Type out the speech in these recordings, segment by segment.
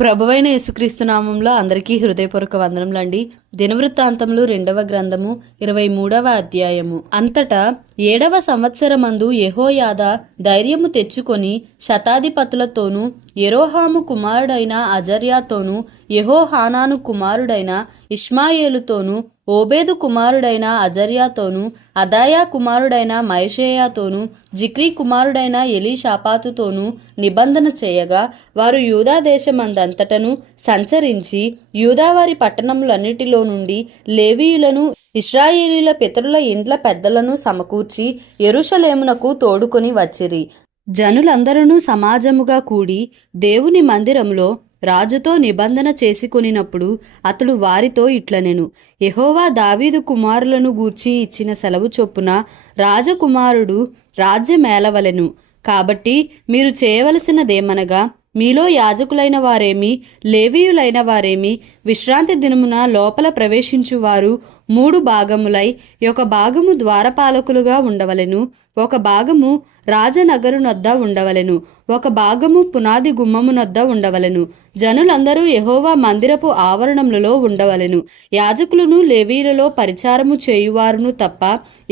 ప్రభువైన యేసుక్రీస్తు నామంలో అందరికీ హృదయపూర్వక వందనములండి. దినవృత్తాంతములు 2వ గ్రంథము 23వ అధ్యాయము. అంతటా 7వ సంవత్సరమందు యెహోయాదా ధైర్యము తెచ్చుకొని శతాధిపతులతోనూ యెరోహాము కుమారుడైన అజర్యాతోనూ యెహోహానాను కుమారుడైన ఇష్మాయేలుతోనూ ఓబేదు కుమారుడైన అజర్యాతోనూ అదాయా కుమారుడైన మయషేయాతోనూ జిక్రీ కుమారుడైన ఎలీషాపాతుతోనూ నిబంధన చేయగా వారు యూదా దేశమందంతటను సంచరించి యూదావారి పట్టణములన్నిటిలో నుండి లేవీయులను ఇశ్రాయేలీల పితరుల ఇండ్ల పెద్దలను సమకూర్చి యెరూషలేమునకు తోడుకొని వచ్చిరి. జనులందరూ సమాజముగా కూడి దేవుని మందిరములో రాజుతో నిబంధన చేసుకొనినప్పుడు అతడు వారితో ఇట్లనెను, యెహోవా దావీదు కుమారులను గూర్చి ఇచ్చిన సెలవు చొప్పున రాజకుమారుడు రాజ్యమేలవలెను. కాబట్టి మీరు చేయవలసినదేమనగా, మీలో యాజకులైన వారేమి లేవీయులైన వారేమి విశ్రాంతి దినమున లోపల ప్రవేశించువారు 3 భాగములై ఒక భాగము ద్వారపాలకులుగా ఉండవలెను, ఒక భాగము రాజనగరునొద్ద ఉండవలెను, ఒక భాగము పునాది గుమ్మమునొద్ద ఉండవలెను. జనులందరూ యెహోవా మందిరపు ఆవరణములలో ఉండవలెను. యాజకులను లేవీయులలో పరిచారము చేయువారును తప్ప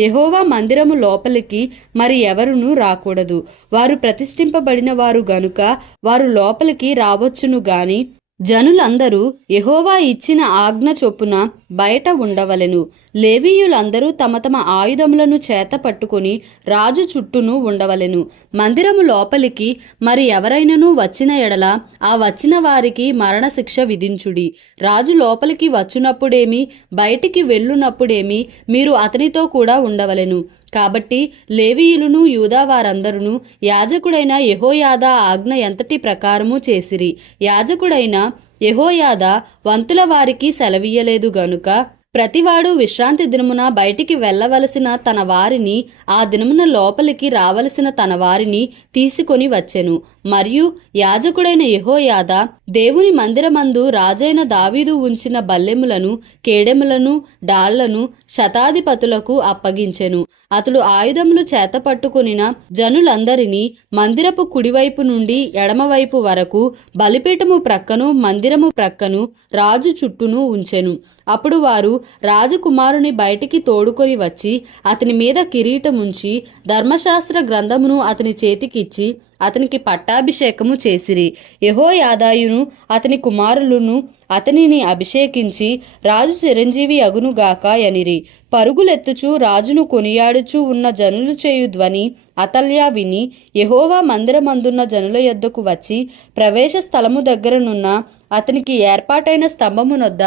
యెహోవా మందిరము లోపలికి మరి ఎవరునూ రాకూడదు. వారు ప్రతిష్ఠింపబడిన వారు గనుక వారు లోపలికి రావచ్చును గాని జనులందరూ యెహోవా ఇచ్చిన ఆజ్ఞ చొప్పున బయట ఉండవలెను. లేవీయులందరూ తమ తమ ఆయుధములను చేత పట్టుకుని రాజు చుట్టూను ఉండవలెను. మందిరము లోపలికి మరి ఎవరైనను వచ్చిన ఎడల ఆ వచ్చిన వారికి మరణశిక్ష విధించుడి. రాజు లోపలికి వచ్చునప్పుడేమి బయటికి వెళ్ళునప్పుడేమి మీరు అతనితో కూడా ఉండవలెను. కాబట్టి లేవీయులను యూదా వారందరూ యాజకుడైన యెహోయాదా ఆజ్ఞ ఎంతటి ప్రకారము చేసిరి. యాజకుడైన యెహోయాదా వంతుల వారికి సెలవీయలేదు గనుక ప్రతివాడు విశ్రాంతి దినమున బయటికి వెళ్ళవలసిన తన వారిని ఆ దినమున లోపలికి రావలసిన తన వారిని తీసుకొని వచ్చెను. మరియు యాజకుడైన యెహోయాదా దేవుని మందిరమందు రాజైన దావీదు ఉంచిన బల్లెములను కేడెములను డాళ్లను శతాధిపతులకు అప్పగించెను. అతడు ఆయుధములు చేతపట్టుకొనిన జనులందరినీ మందిరపు కుడివైపు నుండి ఎడమవైపు వరకు బలిపీఠము ప్రక్కను మందిరము ప్రక్కను రాజు చుట్టూను ఉంచెను. అప్పుడు వారు రాజకుమారుని బయటికి తోడుకొని వచ్చి అతని మీద కిరీటముంచి ధర్మశాస్త్ర గ్రంథమును అతని చేతికిచ్చి అతనికి పట్టాభిషేకము చేసిరి. యెహోయాదాయును అతని కుమారులను అతనిని అభిషేకించి రాజు చిరంజీవి అగునుగాక యనిరి. పరుగులెత్తుచు రాజును కొనియాడుచూ ఉన్న జనులు చేయు ధ్వని అతల్యా విని యెహోవా మందిరమందున్న జనుల యొద్దకు వచ్చి ప్రవేశ స్థలము దగ్గరనున్న అతనికి ఏర్పాటైన స్తంభమునొద్ద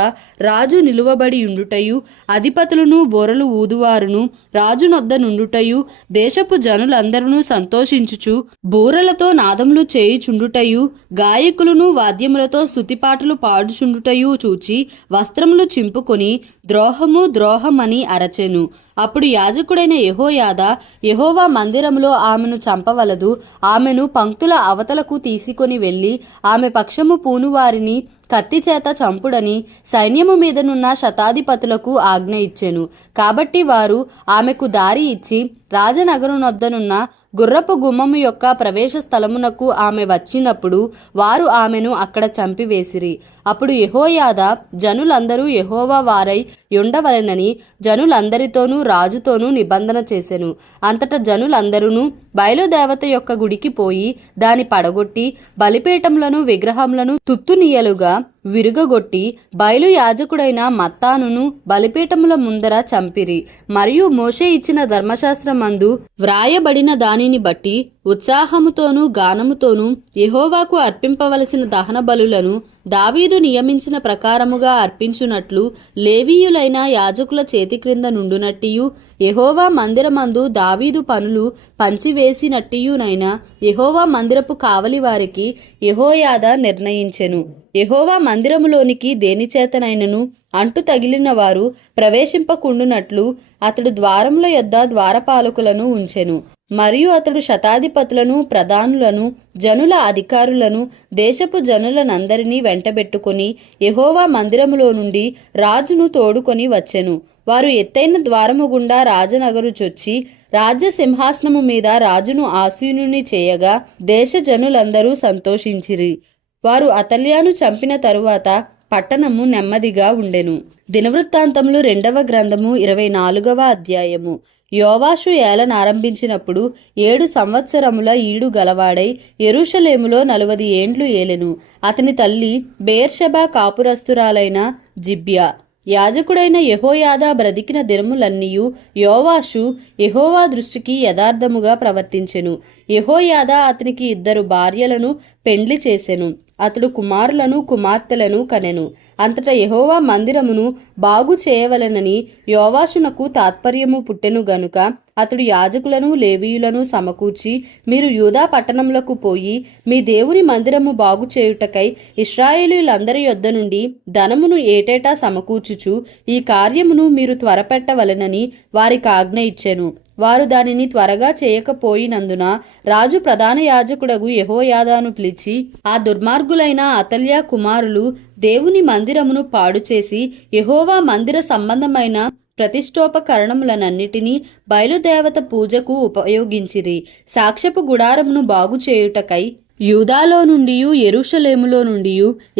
రాజు నిలువబడి ఉండుటయు అధిపతులను బోరలు ఊదువారును రాజునొద్ద నుండుటయు దేశపు జనులందరూ సంతోషించుచు బూరలతో నాదములు చేయుచుండుటయు గాయకులను వాద్యములతో స్తుతిపాటలు పాడుచుండుటయు చూచి వస్త్రములు చింపుకొని ద్రోహము ద్రోహమని అరచెను. అప్పుడు యాజకుడైన యెహోయాదా యెహోవా మందిరములో ఆమెను చంపవలదు, ఆమెను పంక్తుల అవతలకు తీసుకొని వెళ్ళి ఆమె పక్షము పూనువారిని కత్తిచేత చంపుడని సైన్యము మీదనున్న శతాధిపతులకు ఆజ్ఞ ఇచ్చెను. కాబట్టి వారు ఆమెకు దారి ఇచ్చి రాజనగరునొద్దనున్న గుర్రపు గుమ్మము యొక్క ప్రవేశ స్థలమునకు ఆమె వచ్చినప్పుడు వారు ఆమెను అక్కడ చంపివేసిరి. అప్పుడు యెహోయాదా జనులందరూ యెహోవా వారై ఉండవలెనని జనులందరితోనూ రాజుతోనూ నిబంధన చేసెను. అంతటా జనులందరూ బయలుదేవత యొక్క గుడికి పోయి దాని పడగొట్టి బలిపీఠములను విగ్రహములను తుత్తునియలుగా విరుగగొట్టి బయలు యాజకుడైన మత్తానును బలిపీఠముల ముందర చంపిరి. మరియు మోషే ఇచ్చిన ధర్మశాస్త్రమందు వ్రాయబడిన దానిని బట్టి ఉత్సాహముతోనూ గానముతోనూ యెహోవాకు అర్పింపవలసిన దహన బలులను దావీదు నియమించిన ప్రకారముగా అర్పించునట్లు లేవీయులైన యాజకుల చేతి క్రింద నుండునట్టియు యెహోవా మందిరమందు దావీదు పనులు పంచివేసినట్టియునైనా యెహోవా మందిరపు కావలి వారికి యెహోయాదా నిర్ణయించెను. యెహోవా మందిరములోనికి దేనిచేతనైనను అంటు తగిలిన వారు ప్రవేశింపకుండునట్లు అతడు ద్వారముల యొద్ద ద్వారపాలకులను ఉంచెను. మరియు అతడు శతాధిపతులను ప్రధానులను జనుల అధికారులను దేశపు జనులనందరినీ వెంటబెట్టుకుని యెహోవా మందిరములో నుండి రాజును తోడుకొని వచ్చెను. వారు ఎత్తైన ద్వారము గుండా రాజనగరు చొచ్చి రాజ్య సింహాసనము మీద రాజును ఆసీనుని చేయగా దేశ జనులందరూ సంతోషించిరి. వారు అతల్యాను చంపిన తరువాత పట్టణము నెమ్మదిగా ఉండెను. దినవృత్తాంతములు 2వ గ్రంథము 24వ అధ్యాయము. యోవాషు ఏలనారంభించినప్పుడు 7 సంవత్సరముల ఈడు గలవాడై యెరూషలేములో 40 ఏండ్లు ఏలెను. అతని తల్లి బెయేర్షెబా కాపురస్తురాలైన జిబ్యా. యాజకుడైన యెహోయాదా బ్రతికిన దినములన్నీయు యోవాషు యెహోవా దృష్టికి యథార్థముగా ప్రవర్తించెను. యెహోయాదా అతనికి 2 భార్యలను పెండ్లి చేసెను. అతడు కుమారులను కుమార్తెలను కనెను. అంతటా యెహోవా మందిరమును బాగు చేయవలెనని యోవాషునకు తాత్పర్యము పుట్టెను గనుక అతడు యాజకులను లేవీయులను సమకూర్చి, మీరు యూదా పట్టణములకు పోయి మీ దేవుని మందిరము బాగు చేయుటకై ఇశ్రాయేలీయులందరి యొద్ద నుండి ధనమును ఏటేటా సమకూర్చుచు ఈ కార్యమును మీరు త్వరపెట్టవలెనని వారికి ఆజ్ఞ ఇచ్చెను. వారు దానిని త్వరగా చేయకపోయినందున రాజు ప్రధాన యాజకుడగు యెహోయాదాను పిలిచి, ఆ దుర్మార్గులైన అతల్యా కుమారులు దేవుని మందిరమును పాడు చేసి యెహోవా మందిర సంబంధమైన ప్రతిష్టోపకరణములనన్నిటినీ బయలుదేవత పూజకు ఉపయోగించిరి. సాక్ష్యపు గుడారమును బాగు చేయుటకై యూదాలో నుండి యెరూషలేములో నుండి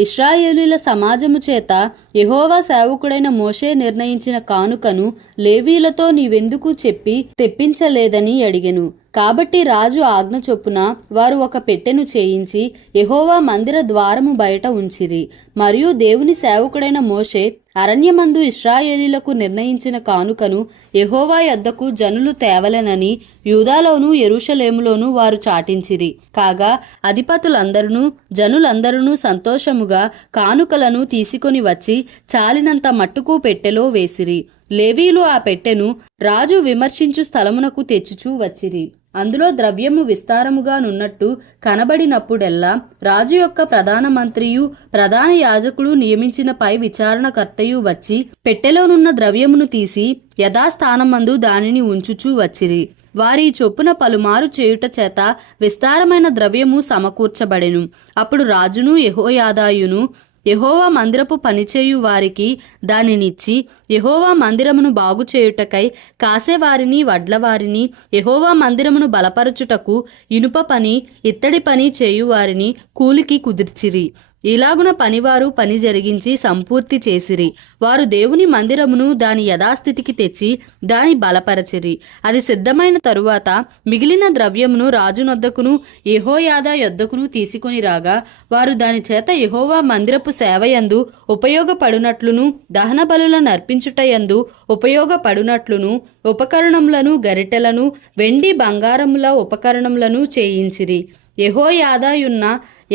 ఇశ్రాయేలీల సమాజము చేత యెహోవా సేవకుడైన మోషే నిర్ణయించిన కానుకను లేవీయులతో నీవెందుకు చెప్పి తెప్పించలేదని అడిగెను. కాబట్టి రాజు ఆజ్ఞ చొప్పున వారు ఒక పెట్టెను చేయించి యెహోవా మందిర ద్వారము బయట ఉంచిరి. మరియు దేవుని సేవకుడైన మోషే అరణ్యమందు ఇశ్రాయేలీలకు నిర్ణయించిన కానుకను యెహోవా యొద్దకు జనులు తేవలెనని యూదాలోను యెరూషలేములోను వారు చాటించిరి. కాగా అధిపతులందరూ జనులందరూ సంతోషముగా కానుకలను తీసుకొని వచ్చి చాలినంత మట్టుకు పెట్టెలో వేసిరి. లేవీయులు ఆ పెట్టెను రాజు విమర్శించు స్థలమునకు తెచ్చుచూ వచ్చిరి. అందులో ద్రవ్యము విస్తారముగా నున్నట్టు కనబడినప్పుడెల్లా రాజు యొక్క ప్రధాన మంత్రియు ప్రధాన యాజకుడు నియమించిన పై విచారణకర్తయు వచ్చి పెట్టెలోనున్న ద్రవ్యమును తీసి యథాస్థానమందు దానిని ఉంచుచూ వచ్చిరి. వారి చొప్పున పలుమారు చేయుట చేత విస్తారమైన ద్రవ్యము సమకూర్చబడెను. అప్పుడు రాజును యెహోయాదాయును యెహోవా మందిరపు పనిచేయు వారికి దానినిచ్చి యెహోవా మందిరమును బాగు చేయుటకై కాసేవారిని వడ్లవారిని యెహోవా మందిరమును బలపరచుటకు ఇనుప పని ఇత్తడి పని చేయువారిని కూలికి కుదిర్చిరి. ఇలాగున పనివారు పని జరిగించి సంపూర్తి చేసిరి. వారు దేవుని మందిరమును దాని యథాస్థితికి తెచ్చి దాని బలపరచిరి. అది సిద్ధమైన తరువాత మిగిలిన ద్రవ్యమును రాజునొద్దకును యెహోయాదా యొద్దకును తీసుకొని రాగా వారు దాని చేత యెహోవా మందిరపు సేవయందు ఉపయోగపడునట్లును దహన బలులను అర్పించుటయందు ఉపయోగపడునట్లును ఉపకరణములను గరిటెలను వెండి బంగారముల ఉపకరణములను చేయించిరి. యెహోయాదాయున్న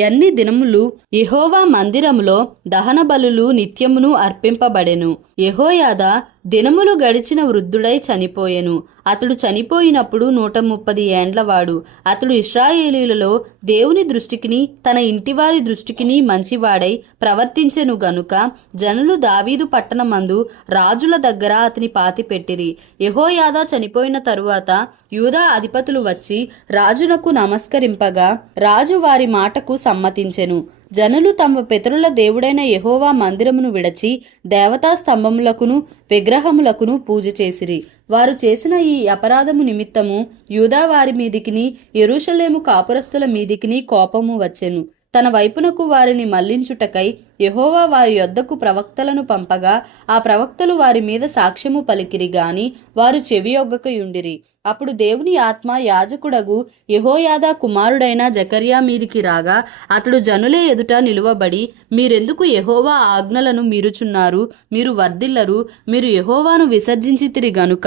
ఎన్ని దినములు యెహోవా మందిరములో దహన బలులు నిత్యమును అర్పింపబడెను. యెహోయాదా దినములు గడిచిన వృద్ధుడై చనిపోయెను. అతడు చనిపోయినప్పుడు 130 ఏండ్లవాడు. అతడు ఇశ్రాయేలీయులలో దేవుని దృష్టికిని తన ఇంటివారి దృష్టికిని మంచివాడై ప్రవర్తించెను గనుక జనులు దావీదు పట్టణమందు రాజుల దగ్గర అతని పాతిపెట్టిరి. యెహోయాదా చనిపోయిన తరువాత యూదా అధిపతులు వచ్చి రాజునకు నమస్కరింపగా రాజు వారి మాటకు సమ్మతించెను. జనులు తమ పితరుల దేవుడైన యెహోవా మందిరమును విడచి దేవతా స్తంభములకును విగ్రహములకును పూజ చేసిరి. వారు చేసిన ఈ అపరాధము నిమిత్తము యూదా వారి మీదికిని యెరూషలేము కాపురస్తుల మీదికిని కోపము వచ్చెను. తన వైపునకు వారిని మళ్లించుటకై యెహోవా వారి యొద్దకు ప్రవక్తలను పంపగా ఆ ప్రవక్తలు వారి మీద సాక్ష్యము పలికిరి గాని వారు చెవియొగ్గకయుండిరి. అప్పుడు దేవుని ఆత్మ యాజకుడగు యెహోయాదా కుమారుడైన జకర్యా మీదికి రాగా అతడు జనులే ఎదుట నిలువబడి, మీరెందుకు యెహోవా ఆజ్ఞలను మీరుచున్నారు? మీరు వర్ధిల్లరు. మీరు యెహోవాను విసర్జించితిరి గనుక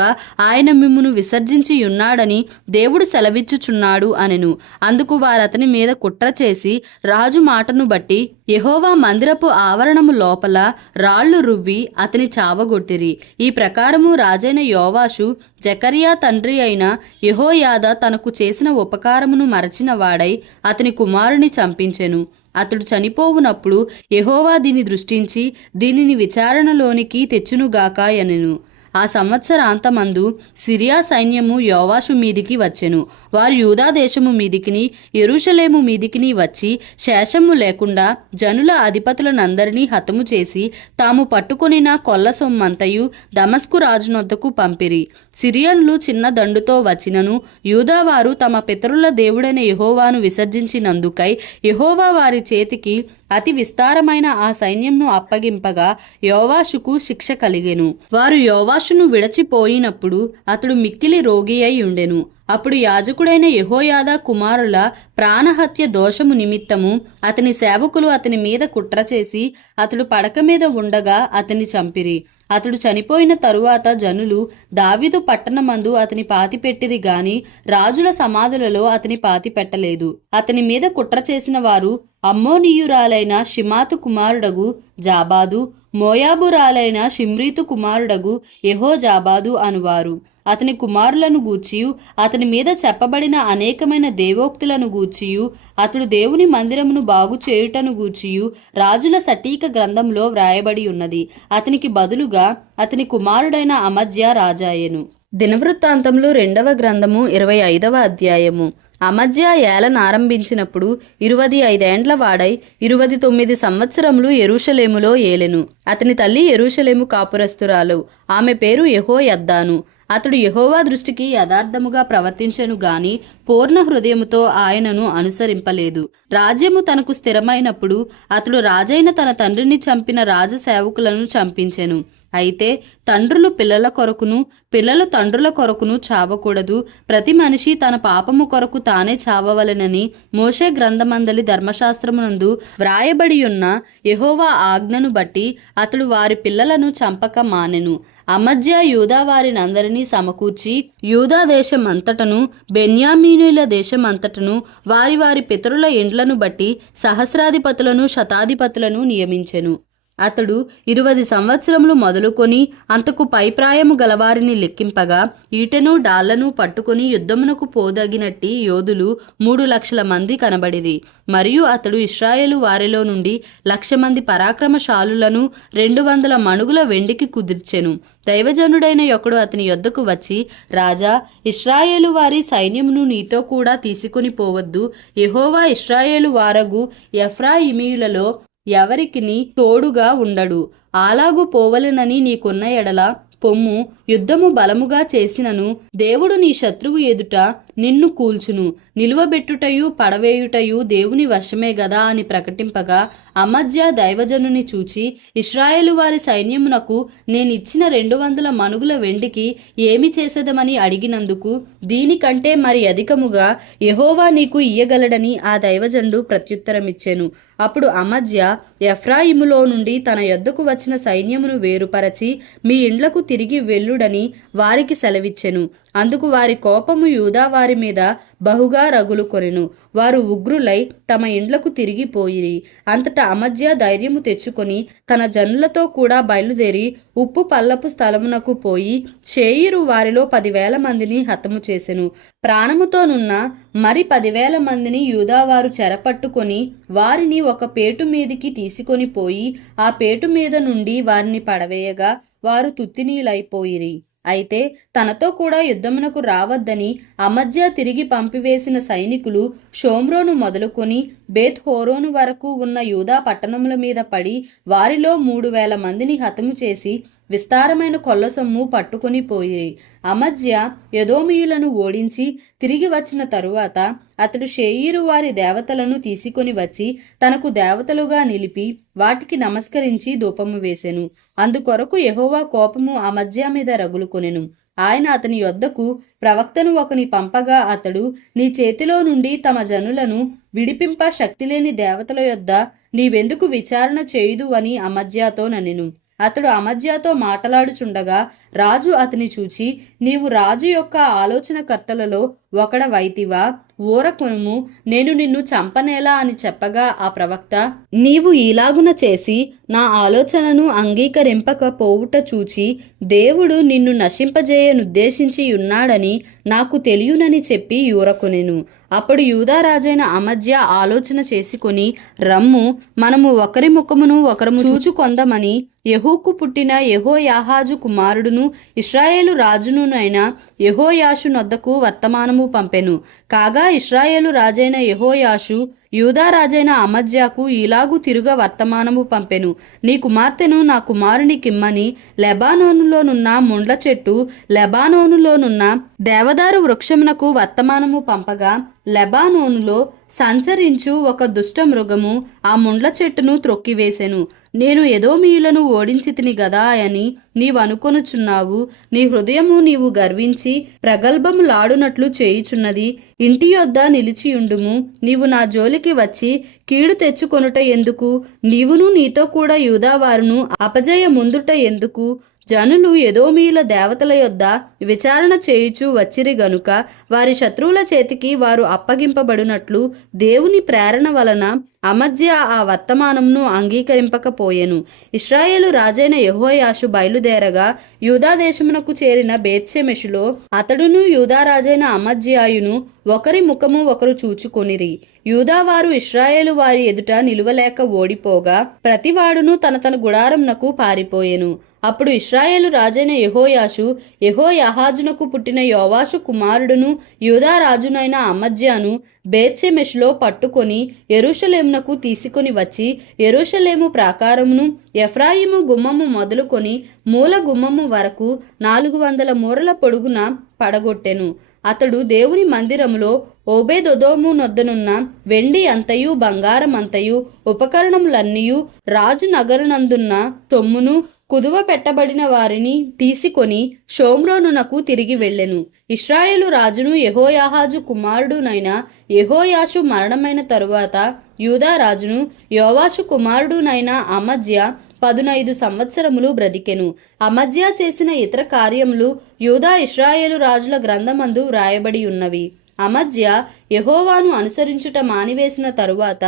ఆయన మిమ్మును విసర్జించి ఉన్నాడని దేవుడు సెలవిచ్చుచున్నాడు అనెను. అందుకు వారతని మీద కుట్ర చేసి రాజు మాటను బట్టి యెహోవా మందిరపు ఆవరణము లోపల రాళ్లు రువ్వి అతని చావగొట్టిరి. ఈ ప్రకారము రాజైన యోవాషు జకర్యా తండ్రి అయిన యెహోయాదా తనకు చేసిన ఉపకారమును మరచిన వాడై అతని కుమారుని చంపించెను. అతడు చనిపోవునప్పుడు యెహోవా దీని దృష్టించి దీనిని విచారణలోనికి తెచ్చునుగాక అనెను. ఆ సంవత్సరాంతమందు సిరియా సైన్యము యోవాషు మీదికి వచ్చెను. వారు యూదా దేశము మీదికిని యెరూషలేము మీదికిని వచ్చి శేషము లేకుండా జనుల అధిపతులనందరినీ హతము చేసి తాము పట్టుకొనిన కొల్ల సొమ్మంతయు దమస్కు రాజునొద్దకు పంపిరి. సిరియన్లు చిన్న దండుతో వచ్చినను యూదావారు తమ పితరుల దేవుడైన యెహోవాను విసర్జించినందుకై యెహోవా వారి చేతికి అతి విస్తారమైన ఆ సైన్యంను అప్పగింపగా యోవాషుకు శిక్ష కలిగెను. వారు యోవాషును విడచిపోయినప్పుడు అతడు మిక్కిలి రోగి అయి ఉండెను. అప్పుడు యాజకుడైన యెహోయాదా కుమారుల ప్రాణహత్య దోషము నిమిత్తము అతని సేవకులు అతని మీద కుట్ర చేసి అతడు పడక మీద ఉండగా అతని చంపిరి. అతడు చనిపోయిన తరువాత జనులు దావీదు పట్టణమందు అతని పాతిపెట్టిరి గాని రాజుల సమాధులలో అతని పాతిపెట్టలేదు. అతని మీద కుట్ర చేసిన వారు అమ్మోనీయురాలైన షిమాతు కుమారుడగు జాబాదు, మోయాబురాలైన షిమ్రీతు కుమారుడగు యెహోజాబాదు అనువారు. అతని కుమారులను గూర్చియు అతని మీద చెప్పబడిన అనేకమైన దేవోక్తులను గూర్చియు అతడు దేవుని మందిరమును బాగు చేయుటను గూర్చియు రాజుల సటీక గ్రంథంలో వ్రాయబడి ఉన్నది. అతనికి బదులుగా అతని కుమారుడైన అమజ్యా రాజాయెను. దినవృత్తాంతములు 2వ గ్రంథము 25వ అధ్యాయము. అమజ్యా ఏలనారంభించినప్పుడు 25 ఏండ్ల వాడై 29 సంవత్సరములు యెరూషలేములో ఏలెను. అతని తల్లి యెరూషలేము కాపురస్తురాలు. ఆమె పేరు యెహోయద్దాను. అతడు యెహోవా దృష్టికి యథార్థముగా ప్రవర్తించెను గాని పూర్ణ హృదయముతో ఆయనను అనుసరింపలేదు. రాజ్యము తనకు స్థిరమైనప్పుడు అతడు రాజైన తన తండ్రిని చంపిన రాజసేవకులను చంపించెను. అయితే తండ్రులు పిల్లల కొరకును పిల్లలు తండ్రుల కొరకును చావకూడదు, ప్రతి మనిషి తన పాపము కొరకు తానే చావవలెనని మోషే గ్రంథమందలి ధర్మశాస్త్రమునందు వ్రాయబడి ఉన్న యెహోవా ఆజ్ఞను బట్టి అతడు వారి పిల్లలను చంపక మానెను. అమజ్యా యూదా వారినందరినీ సమకూర్చి యూదా దేశమంతటను బెన్యామీనుల దేశమంతటను వారి వారి పితరుల ఇండ్లను బట్టి సహస్రాధిపతులను శతాధిపతులను నియమించెను. అతడు 20 సంవత్సరములు మొదలుకొని అంతకు పైప్రాయము గలవారిని లెక్కింపగా ఈటెను డాళ్లను పట్టుకొని యుద్ధమునకు పోదగినట్టి యోధులు 3 లక్షల మంది కనబడిరి. మరియు అతడు ఇశ్రాయేలు వారిలో నుండి 1,00,000 మంది పరాక్రమశాలులను 200 మణుగుల వెండికి కుదిర్చెను. దైవజనుడైన ఒకడు అతని యొద్దకు వచ్చి, రాజా, ఇశ్రాయేలు వారి సైన్యమును నీతో కూడా తీసుకొని పోవద్దు. యెహోవా ఇశ్రాయేలు వారగు ఎఫ్రాయిమీయులలో ఎవరికిని తోడుగా ఉండడు. అలాగు పోవలెనని నీకున్న ఎడల పొమ్ము, యుద్ధము బలముగా చేసినను దేవుడు నీ శత్రువు ఎదుట నిన్ను కూల్చును. నిలువబెట్టుటయు పడవేయుటయు దేవుని వశమే గదా అని ప్రకటింపగా అమజ్యా దైవజనుని చూచి, ఇశ్రాయేలు వారి సైన్యమునకు నేనిచ్చిన 200 మణుగుల వెండికి ఏమి చేసేదమని అడిగినందుకు దీనికంటే మరి అధికముగా యెహోవా నీకు ఇయ్యగలడని ఆ దైవజనుడు ప్రత్యుత్తరమిచ్చెను. అప్పుడు అమజ్యా ఎఫ్రాయిములో నుండి తన యొద్దకు వచ్చిన సైన్యమును వేరుపరచి మీ ఇండ్లకు తిరిగి వెళ్ళుడని వారికి సెలవిచ్చెను. అందుకు వారి కోపము యూదా వారి మీద బహుగా రగులు కొనెను. వారు ఉగ్రులై తమ ఇండ్లకు తిరిగిపోయిరి. అంతటా అమజ్యా ధైర్యము తెచ్చుకొని తన జనులతో కూడా బయలుదేరి ఉప్పు పల్లపు స్థలమునకు పోయి షేయిరు వారిలో 10,000 మందిని హతము చేసెను. ప్రాణముతోనున్న మరి 10,000 మందిని యూదావారు చెరపట్టుకొని వారిని ఒక పేటు మీదికి తీసుకొని పోయి ఆ పేటు మీద నుండి వారిని పడవేయగా వారు తుత్తినీలైపోయిరి. అయితే తనతో కూడా యుద్ధమునకు రావద్దని అమజ్యా తిరిగి పంపివేసిన సైనికులు షోమ్రోను మొదలుకొని బేత్ హోరోను వరకు ఉన్న యూదా పట్టణముల మీద పడి వారిలో 3,000 మందిని హతము చేసి విస్తారమైన కొల్లసొమ్ము పట్టుకొని పోయి అమజ్యా ఎదోమీయులను ఓడించి తిరిగి వచ్చిన తరువాత అతడు షేయిరు వారి దేవతలను తీసుకొని వచ్చి తనకు దేవతలుగా నిలిపి వాటికి నమస్కరించి ధూపము వేసెను. అందుకొరకు యెహోవా కోపము అమజ్యా మీద రగులుకొనెను. ఆయన అతని యొద్దకు ప్రవక్తను ఒకని పంపగా అతడు, నీ చేతిలో నుండి తమ జనులను విడిపింప శక్తిలేని దేవతల యొద్ద నీవెందుకు విచారణ చేయుదు అని అమజ్యాతో ననెను. అతడు అమజ్యాతో మాట్లాడుచుండగా రాజు అతని చూచి, నీవు రాజు యొక్క ఆలోచనకర్తలలో ఒకడవైతివా? ఊరకొనుము, నేను నిన్ను చంపనేలా అని చెప్పగా ఆ ప్రవక్త, నీవు ఈలాగున చేసి నా ఆలోచనను అంగీకరింపకపోవుట చూచి దేవుడు నిన్ను నశింపజేయనుద్దేశించి ఉన్నాడని నాకు తెలియనని చెప్పి ఊరకొనెను. అప్పుడు యూదా రాజైన అమజ్యా ఆలోచన చేసుకొని, రమ్ము, మనము ఒకరి ముఖమును ఒకరము చూచుకొందమని యెహూకు పుట్టిన యెహోయాహాజు కుమారుడును ఇశ్రాయేలు రాజునునైన యెహోయాషు నొద్దకు వర్తమానము పంపెను. కాగా ఇశ్రాయేలు రాజైన యెహోయాషు యూదా రాజైన అమజ్యాకు ఇలాగు తిరుగా వర్తమానము పంపెను, నీ కుమార్తెను నా కుమారునికిమ్మని లెబానోనులోనున్న ముండ్ల చెట్టు లెబానోనులోనున్న దేవదారు వృక్షమునకు వర్తమానము పంపగా లెబానోనులో సంచరించు ఒక దుష్ట మృగము ఆ ముండ్ల చెట్టును త్రొక్కివేసెను. నేను ఎదోమీయులను ఓడించితిని గదా అని నీవనుకొనుచున్నావు. నీ హృదయము నీవు గర్వించి ప్రగల్భములాడునట్లు చేయుచున్నది. ఇంటి యొద్ద నిలిచియుండుము. నీవు నా జోలికి వచ్చి కీడు తెచ్చుకొనుట ఎందుకు? నీవును నీతో కూడా యూదావారును అపజయముందుట ఎందుకు? జనులు ఎదోమీయుల దేవతల యొద్ద విచారణ చేయుచు వచ్చిరి గనుక వారి శత్రువుల చేతికి వారు అప్పగింపబడినట్లు దేవుని ప్రేరణ వలన అమజ్య ఆ వర్తమానమును అంగీకరింపకపోయెను. ఇశ్రాయేలు రాజైన యెహోయాషు బయలుదేరగా యూదా దేశమునకు చేరిన బేత్షెమెషులో అతడును యూదా రాజైన అమజ్యాయును ఒకరి ముఖము ఒకరు చూచుకొనిరి. యూదావారు ఇశ్రాయేలు వారి ఎదుట నిలువలేక ఓడిపోగా ప్రతివాడును తన గుడారమునకు పారిపోయెను. అప్పుడు ఇశ్రాయేలు రాజైన యెహోయాషు యెహోయాహాజునకు పుట్టిన యోవాషు కుమారుడును యూదా రాజునైన అమజ్యాను బేత్షెమెషులో పట్టుకొని యెరూషలేమునకు తీసుకొని వచ్చి యెరూషలేము ప్రాకారమును ఎఫ్రాయిము గుమ్మము మొదలుకొని మూల గుమ్మము వరకు 400 మూరల పొడుగున పడగొట్టెను. అతడు దేవుని మందిరములో ఓబేదొదోము నొద్దనున్న వెండి అంతయు బంగారం అంతయు ఉపకరణములన్నీయు రాజు నగరునందున్న సొమ్మును కుదువ పెట్టబడిన వారిని తీసుకొని షోమ్రోనునకు తిరిగి వెళ్ళెను. ఇశ్రాయేలు రాజును యెహోయాహాజు కుమారుడునైన యెహోయాషు మరణమైన తరువాత యూదా రాజును యోవాషు కుమారుడునైన అమజ్య 15 సంవత్సరములు బ్రతికెను. అమజ్య చేసిన ఇతర కార్యములు యూదా ఇశ్రాయేలు రాజుల గ్రంథమందు వ్రాయబడి ఉన్నవి. అమజ్య యెహోవాను అనుసరించుట మానివేసిన తరువాత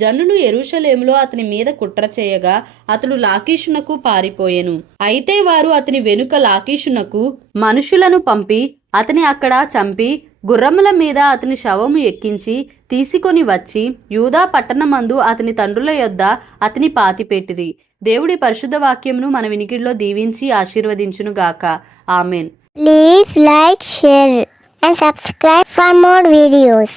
జనులు యెరూషలేములో అతని మీద కుట్ర చేయగా అతడు లాకీషునకు పారిపోయెను. అయితే వారు అతని వెనుక లాకీషునకు మనుషులను పంపి అతని అక్కడ చంపి గుర్రముల మీద అతని శవము ఎక్కించి తీసుకొని వచ్చి యూదా పట్టణమందు అతని తండ్రుల యొద్ద అతని పాతిపెట్టిరి. దేవుడి పరిశుద్ధ వాక్యమును మన వినికిడిలో దీవించి ఆశీర్వదించునుగాక. Amen. Please like, share and subscribe for more videos.